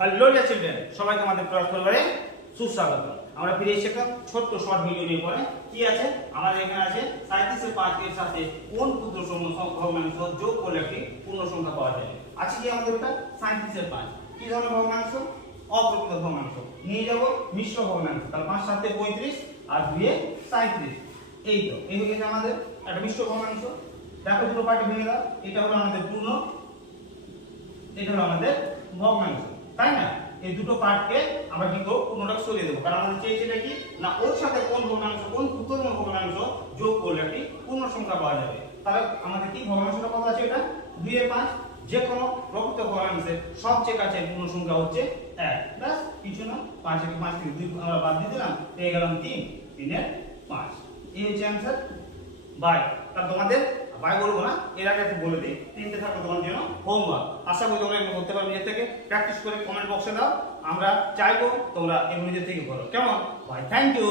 Hello dear children, সবাইকে আমাদের class পরিবারে সুস্বাগত। আমরা ফিরে এসেছি একটা ছোট্ট শর্ট ভিডিও নিয়ে। পরে কি আছে আমাদের এখানে আছে 37 এর 5 এর সাথে কোন ক্ষুদ্র ভগ্নাংশ যোগ করলে একটি পূর্ণ সংখ্যা পাওয়া যায়। আছে কি আমাদের এটা 37 এর 5 কি ধরনের ভগ্নাংশ? অপ্রকৃত ভগ্নাংশ। নিয়ে যাব মিশ্র ভগ্নাংশ। তাহলে 5 7 35 আর 2 এ 37। এই তো এই হয়ে গেছে আমাদের একটা মিশ্র ভগ্নাংশ। দেখো দুটো পার্টে ভেঙে দাও। এটা হলো আমাদের পূর্ণ, এটা হলো আমাদের ভগ্নাংশ, তাই না? এই দুটো পার্টকে আমরা কি করব, পূর্ণটা সরিয়ে দেবো। কারণ আমাদের চেয়েছিটা কি না, ওর সাথে কোন ভগ্নাংশ, কোন ক্ষুদ্রতম ভগ্নাংশ যোগ করলে একটি পূর্ণ সংখ্যা পাওয়া যাবে। তাহলে আমাদের কি ভগ্নাংশটা কত আছে? এটা 2 এর 5। যে কোনো প্রকৃত ভগ্নাংশের সবচেয়ে কাছে পূর্ণ সংখ্যা হচ্ছে 1। ব্যাস, কিছু না। 5 থেকে 5 থেকে 2 আমরা বাদ দিয়ে দিলাম, পেয়ে গেলাম 3। 3 এর 5। এই হচ্ছে आंसर বাই। তাহলে তোমাদের বাই বলবো না, এর আগে একটু বলে দিই, তিনটে থাকবে তোমার জন্য হোমওয়ার্ক। আশা করি তোমরা এগুলো করতে পারবে। নিজে থেকে প্র্যাকটিস করে কমেন্ট বক্সে দাও। আমরা চাইবো তোমরা এগুলো নিজে থেকে করো। কেমন ভাই? Thank you.